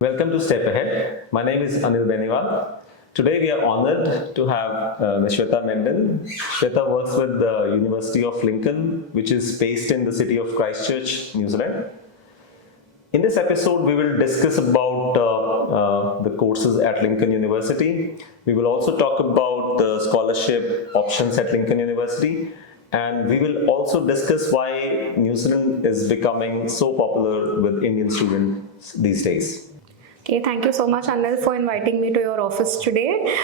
Welcome to Step Ahead. My name is Anil Beniwal. Today we are honored to have Ms. Shweta Mendon. Shweta works with the University of Lincoln, which is based in the city of Christchurch, New Zealand. In this episode, we will discuss about the courses at Lincoln University. We will also talk about the scholarship options at Lincoln University. And we will also discuss why New Zealand is becoming so popular with Indian students these days. Okay, thank you so much, Anil, for inviting me to your office today.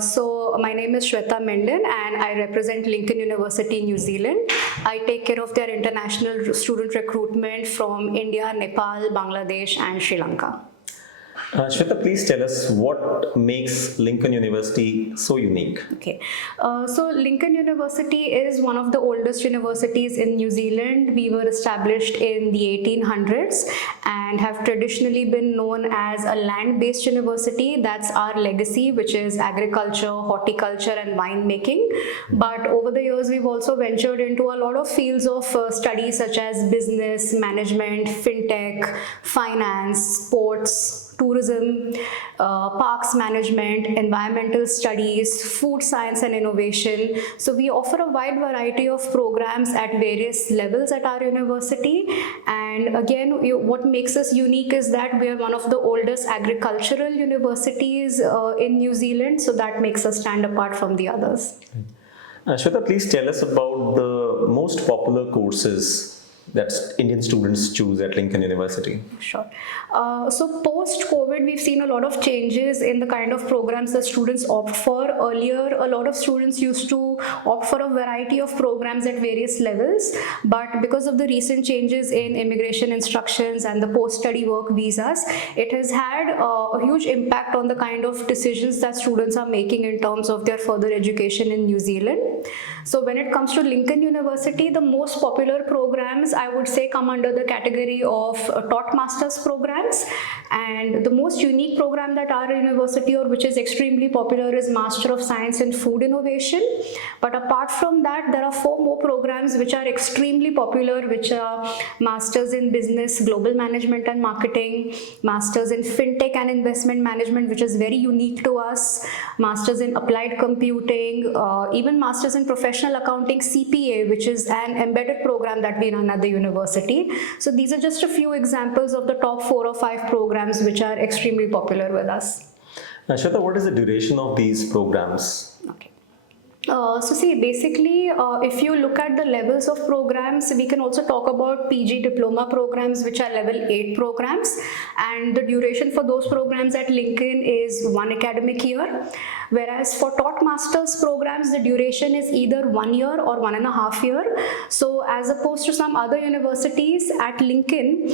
So my name is Shweta Mendon and I represent Lincoln University, New Zealand. I take care of their international student recruitment from India, Nepal, Bangladesh and Sri Lanka. Shweta, please tell us what makes Lincoln University so unique. Okay, so Lincoln University is one of the oldest universities in New Zealand. We were established in the 1800s and have traditionally been known as a land-based university. That's our legacy, which is agriculture, horticulture and winemaking. But over the years, we've also ventured into a lot of fields of study such as business, management, fintech, finance, sports, tourism, parks management, environmental studies, food science and innovation. So we offer a wide variety of programs at various levels at our university. And again, what makes us unique is that we are one of the oldest agricultural universities in New Zealand. So that makes us stand apart from the others. Shweta, please tell us about the most popular courses that Indian students choose at Lincoln University. Sure. So post-COVID, we've seen a lot of changes in the kind of programs that students opt for. Earlier, a lot of students used to opt for a variety of programs at various levels, but because of the recent changes in immigration instructions and the post-study work visas, it has had a huge impact on the kind of decisions that students are making in terms of their further education in New Zealand. So when it comes to Lincoln University, the most popular programs, I would say, come under the category of taught masters programs, and the most unique program that our university, or which is extremely popular, is Master of Science in Food Innovation. But apart from that, there are 4 more programs which are extremely popular, which are Masters in Business, Global Management and Marketing, Masters in Fintech and Investment Management, which is very unique to us, Masters in Applied Computing, even Masters in Professional Accounting, CPA, which is an embedded program that we run at the university. So these are just a few examples of the top 4 or 5 programs which are extremely popular with us. Shweta, what is the duration of these programs? Okay. So see, basically, if you look at the levels of programs, we can also talk about PG diploma programs, which are level 8 programs, and the duration for those programs at Lincoln is 1 academic year. Whereas for taught masters programs, the duration is either 1 year or 1.5 years. So as opposed to some other universities at Lincoln,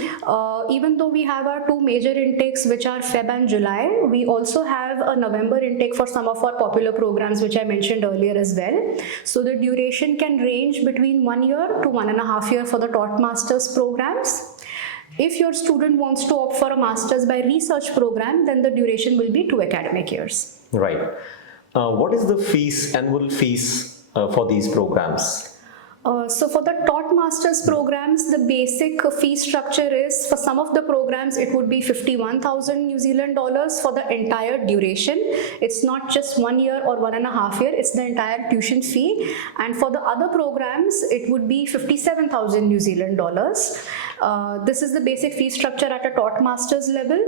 even though we have our 2 major intakes, which are Feb and July, we also have a November intake for some of our popular programs, which I mentioned earlier as well. So the duration can range between 1 year to 1.5 years for the taught masters programs. If your student wants to opt for a master's by research program, then the duration will be 2 academic years. Right. What is the annual fees for these programs? So for the taught masters programs, the basic fee structure is, for some of the programs, it would be 51,000 New Zealand dollars for the entire duration. It's not just 1 year or 1.5 years, it's the entire tuition fee. And for the other programs, it would be 57,000 New Zealand dollars. This is the basic fee structure at a taught masters level.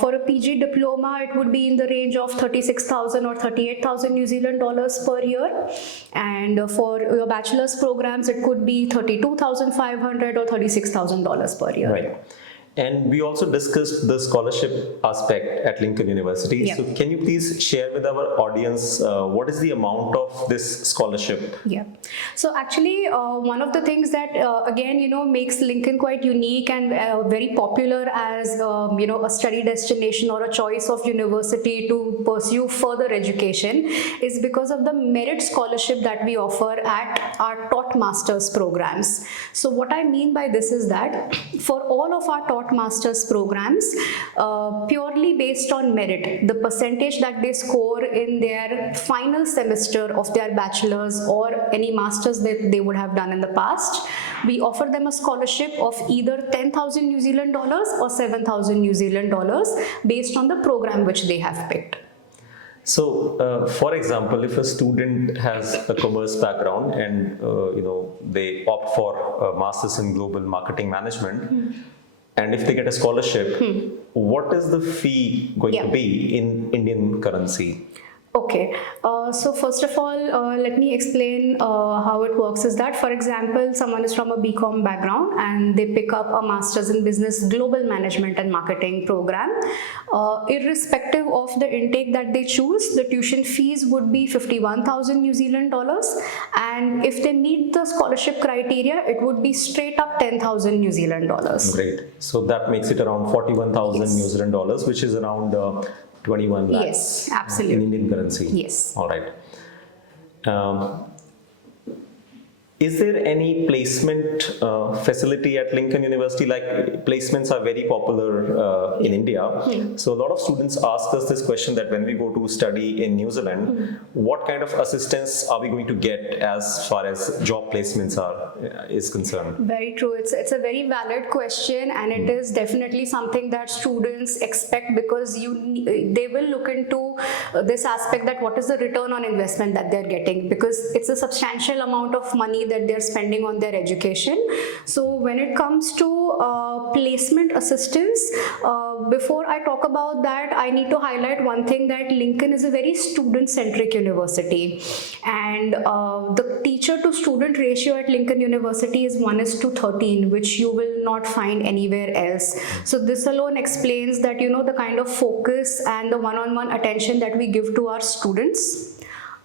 For a PG diploma, it would be in the range of 36,000 or 38,000 New Zealand dollars per year. And for your bachelor's programs, it could be 32,500 or $36,000 per year. Right. And we also discussed the scholarship aspect at Lincoln University. Yeah. So can you please share with our audience what is the amount of this scholarship? Yeah. So actually, one of the things that again, makes Lincoln quite unique and very popular as a study destination or a choice of university to pursue further education is because of the merit scholarship that we offer at our taught masters programs. So what I mean by this is that for all of our taught taught master's programs purely based on merit, the percentage that they score in their final semester of their bachelor's or any master's that they would have done in the past. We offer them a scholarship of either 10,000 New Zealand dollars or 7,000 New Zealand dollars based on the program which they have picked. So, for example, if a student has a commerce background and they opt for a master's in global marketing management, and if they get a scholarship, what is the fee going to be in Indian currency? Okay, so first of all, let me explain how it works is that, for example, someone is from a BCom background and they pick up a master's in business global management and marketing program. Irrespective of the intake that they choose, the tuition fees would be 51,000 New Zealand dollars, and if they meet the scholarship criteria, it would be straight up 10,000 New Zealand dollars. Great. So that makes it around 41,000 New Zealand dollars, which is around 21 lakhs. Yes, absolutely. In Indian currency. Yes. All right. Is there any placement facility at Lincoln University? Like, placements are very popular in India. So a lot of students ask us this question, that when we go to study in New Zealand, what kind of assistance are we going to get as far as job placements is concerned? Very true. It's a very valid question, and it is definitely something that students expect, because they will look into this aspect, that what is the return on investment that they're getting, because it's a substantial amount of money that they're spending on their education. So when it comes to placement assistance, before I talk about that, I need to highlight one thing, that Lincoln is a very student-centric university, and the teacher to student ratio at Lincoln University is 1:13, which you will not find anywhere else. So this alone explains that, the kind of focus and the one-on-one attention that we give to our students.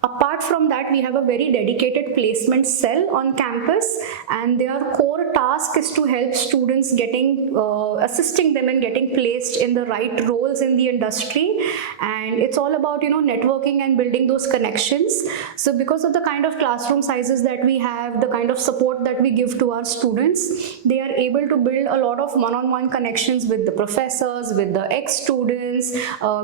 Apart from that, we have a very dedicated placement cell on campus, and their core task is to help students assisting them in getting placed in the right roles in the industry. And it's all about, networking and building those connections. So because of the kind of classroom sizes that we have, the kind of support that we give to our students, they are able to build a lot of one-on-one connections with the professors, with the ex-students,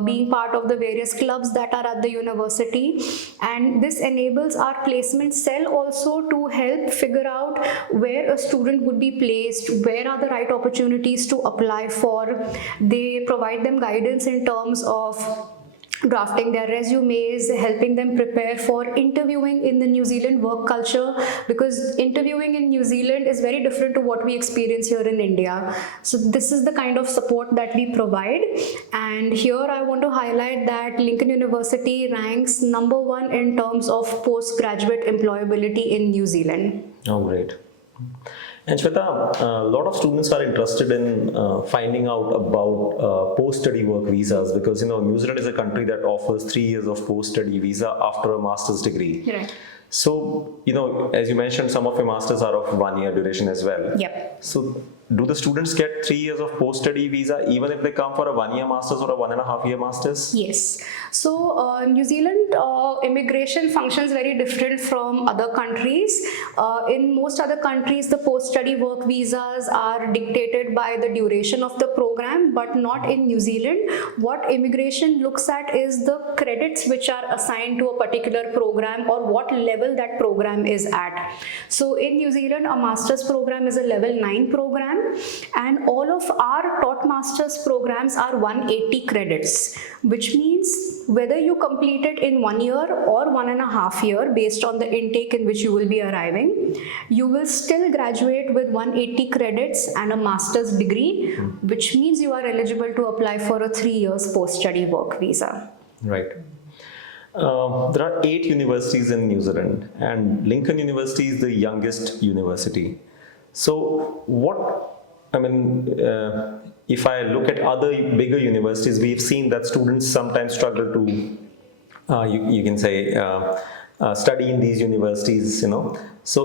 being part of the various clubs that are at the university. And this enables our placement cell also to help figure out where a student would be placed, where are the right opportunities to apply for. They provide them guidance in terms of drafting their resumes, helping them prepare for interviewing in the New Zealand work culture, because interviewing in New Zealand is very different to what we experience here in India. So this is the kind of support that we provide. And here I want to highlight that Lincoln University ranks #1 in terms of postgraduate employability in New Zealand. Oh, great. And Shweta, a lot of students are interested in finding out about post-study work visas, because New Zealand is a country that offers 3 years of post-study visa after a master's degree. Right. So, as you mentioned, some of your masters are of 1 year duration as well. Yep. So, do the students get 3 years of post-study visa even if they come for a 1 year master's or a 1.5 year master's? Yes. So New Zealand immigration functions very different from other countries. In most other countries, the post-study work visas are dictated by the duration of the program, but not in New Zealand. What immigration looks at is the credits which are assigned to a particular program, or what level that program is at. So in New Zealand, a master's program is a level 9 program, and all of our taught master's programs are 180 credits, which means whether you complete it in 1 year or 1.5 year based on the intake in which you will be arriving, you will still graduate with 180 credits and a master's degree, which means you are eligible to apply for a 3 years post-study work visa. Right. There are 8 universities in New Zealand, and Lincoln University is the youngest university. So if I look at other bigger universities, we've seen that students sometimes struggle to, you can say, study in these universities, So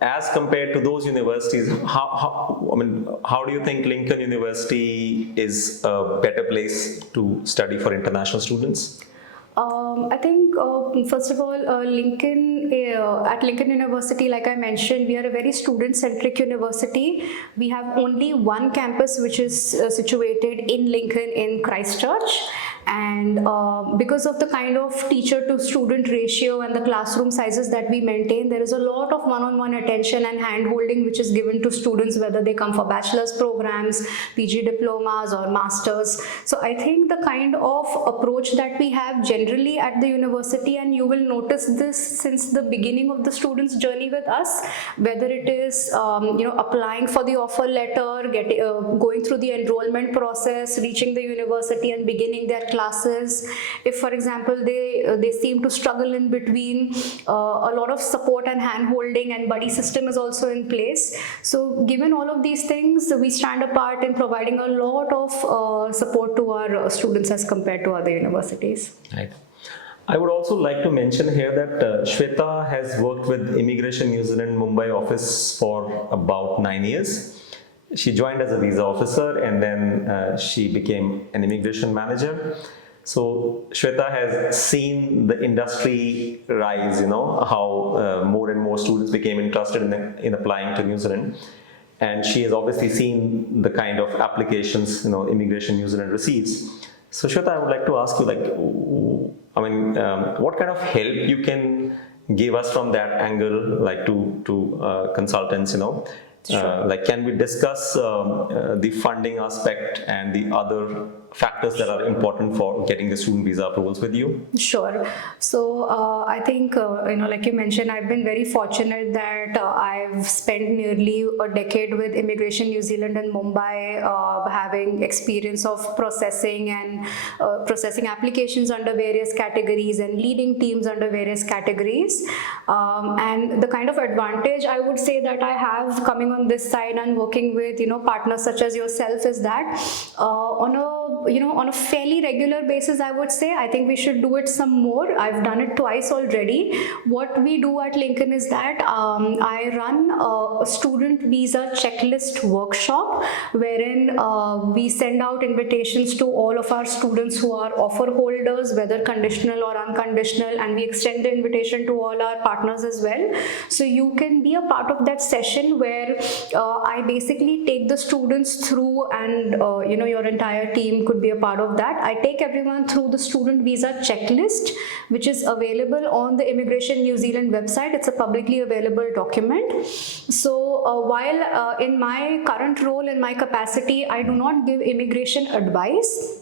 as compared to those universities, how do you think Lincoln University is a better place to study for international students? I think, first of all, Lincoln at Lincoln University, like I mentioned, we are a very student-centric university. We have only one campus which is situated in Lincoln in Christchurch. And because of the kind of teacher to student ratio and the classroom sizes that we maintain, there is a lot of one-on-one attention and hand-holding which is given to students, whether they come for bachelor's programs, PG diplomas or masters. So I think the kind of approach that we have generally at the university, and you will notice this since the beginning of the students' journey with us, whether it is applying for the offer letter, going through the enrollment process, reaching the university and beginning their classes. If, for example, they seem to struggle in between, a lot of support and hand-holding and buddy system is also in place. So given all of these things, we stand apart in providing a lot of support to our students as compared to other universities. Right. I would also like to mention here that Shweta has worked with Immigration New Zealand Mumbai office for about 9 years. She joined as a visa officer and then she became an immigration manager. So Shweta has seen the industry rise, how more and more students became interested in applying to New Zealand. And she has obviously seen the kind of applications, Immigration New Zealand receives. So Shweta, I would like to ask you, what kind of help you can give us from that angle, like to consultants, Sure. Can we discuss the funding aspect and the other factors that are important for getting the student visa approvals with you? Sure. So I think, like you mentioned, I've been very fortunate that I've spent nearly a decade with Immigration New Zealand and Mumbai, having experience of processing and processing applications under various categories and leading teams under various categories. And the kind of advantage I would say that I have coming on this side and working with, partners such as yourself is that on a fairly regular basis, I would say, I think we should do it some more. I've done it twice already. What we do at Lincoln is that I run a student visa checklist workshop wherein we send out invitations to all of our students who are offer holders, whether conditional or unconditional, and we extend the invitation to all our partners as well. So you can be a part of that session where I basically take the students through, and your entire team could be a part of that. I take everyone through the student visa checklist, which is available on the Immigration New Zealand website. It's a publicly available document. So while in my current role, in my capacity, I do not give immigration advice.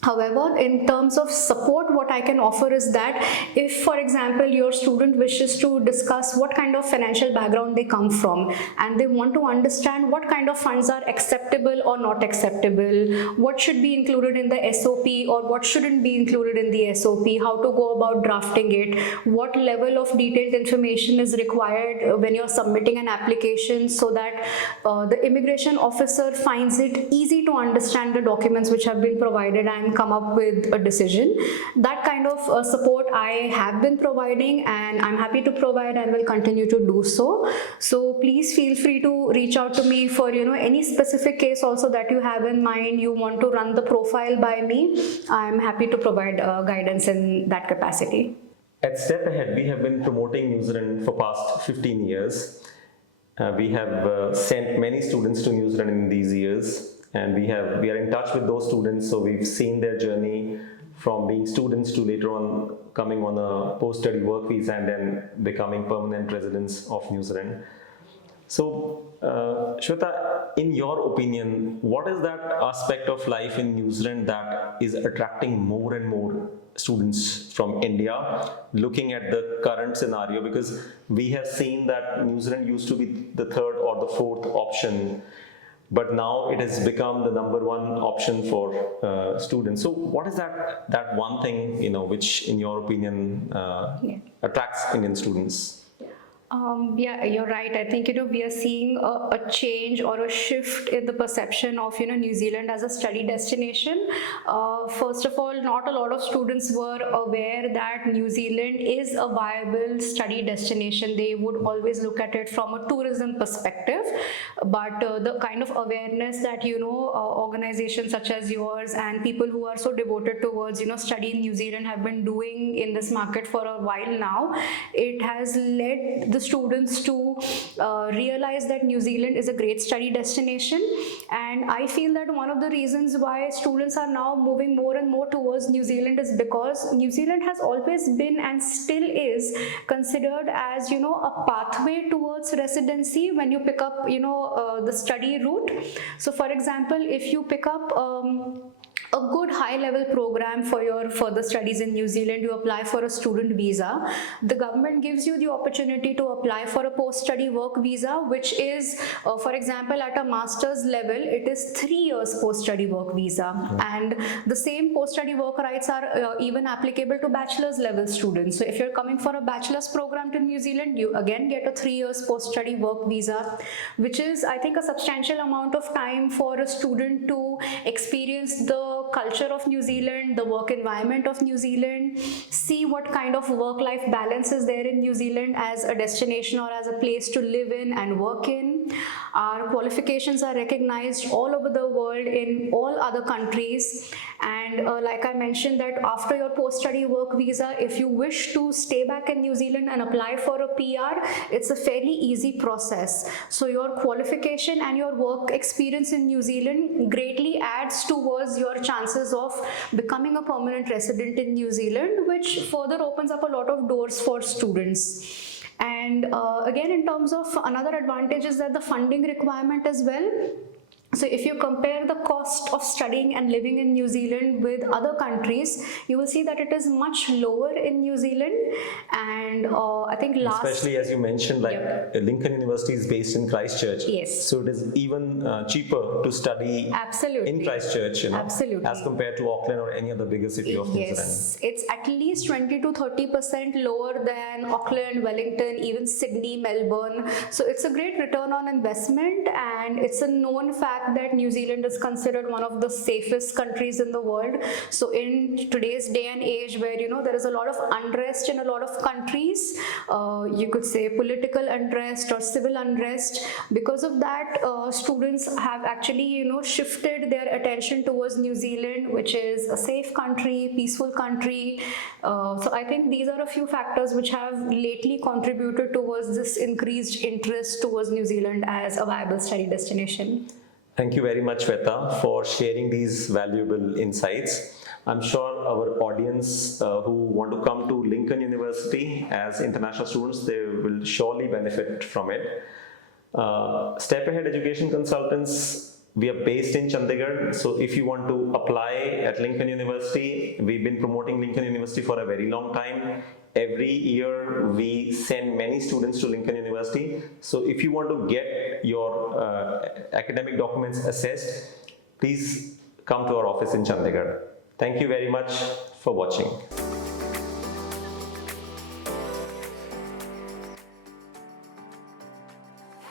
However, in terms of support, what I can offer is that if, for example, your student wishes to discuss what kind of financial background they come from and they want to understand what kind of funds are acceptable or not acceptable, what should be included in the SOP or what shouldn't be included in the SOP, how to go about drafting it, what level of detailed information is required when you're submitting an application so that the immigration officer finds it easy to understand the documents which have been provided and come up with a decision. That kind of support I have been providing, and I'm happy to provide and will continue to do so. So please feel free to reach out to me for any specific case also that you have in mind, you want to run the profile by me. I'm happy to provide guidance in that capacity. At Step Ahead, we have been promoting New Zealand for past 15 years. We have sent many students to New Zealand in these years. And we are in touch with those students, so we've seen their journey from being students to later on coming on a post-study work visa and then becoming permanent residents of New Zealand. So, Shweta, in your opinion, what is that aspect of life in New Zealand that is attracting more and more students from India, looking at the current scenario? Because we have seen that New Zealand used to be the third or the fourth option, but now it has become the number one option for students. So what is that one thing, which in your opinion attracts Indian students? Yeah, you're right. I think, we are seeing a change or a shift in the perception of, New Zealand as a study destination. First of all, not a lot of students were aware that New Zealand is a viable study destination. They would always look at it from a tourism perspective. But the kind of awareness that, organizations such as yours and people who are so devoted towards, studying New Zealand have been doing in this market for a while now, it has led the students to realize that New Zealand is a great study destination. And I feel that one of the reasons why students are now moving more and more towards New Zealand is because New Zealand has always been and still is considered as, a pathway towards residency when you pick up, the study route. So for example, if you pick up a good high-level program for your further studies in New Zealand, you apply for a student visa. The government gives you the opportunity to apply for a post-study work visa, which is, for example, at a master's level, it is 3 years post-study work visa. And the same post-study work rights are even applicable to bachelor's level students. So if you're coming for a bachelor's program to New Zealand, you again get a 3 years post-study work visa, which is, I think, a substantial amount of time for a student to experience the culture of New Zealand, the work environment of New Zealand, see what kind of work-life balance is there in New Zealand as a destination or as a place to live in and work in. Our qualifications are recognized all over the world in all other countries. And like I mentioned, that after your post-study work visa, if you wish to stay back in New Zealand and apply for a PR, it's a fairly easy process. So your qualification and your work experience in New Zealand greatly adds towards your chances of becoming a permanent resident in New Zealand, which further opens up a lot of doors for students. And again, in terms of another advantage is that the funding requirement as well. So if you compare the cost of studying and living in New Zealand with other countries, you will see that it is much lower in New Zealand. And I think especially as you mentioned, like Lincoln University is based in Christchurch. Yes. So it is even cheaper to study in Christchurch, as compared to Auckland or any other bigger city of New Zealand. Yes, it's at least 20 to 30% lower than Auckland, Wellington, even Sydney, Melbourne. So it's a great return on investment, and it's a known fact that New Zealand is considered one of the safest countries in the world. So in today's day and age where, there is a lot of unrest in a lot of countries, you could say political unrest or civil unrest, because of that, students have actually, shifted their attention towards New Zealand, which is a safe country, peaceful country. So I think these are a few factors which have lately contributed towards this increased interest towards New Zealand as a viable study destination. Thank you very much, Shweta, for sharing these valuable insights. I'm sure our audience who want to come to Lincoln University as international students, they will surely benefit from it. Step Ahead Education Consultants, we are based in Chandigarh. So if you want to apply at Lincoln University, we've been promoting Lincoln University for a very long time. Every year we send many students to Lincoln University. So if you want to get your academic documents assessed, please come to our office in Chandigarh. Thank you very much for watching.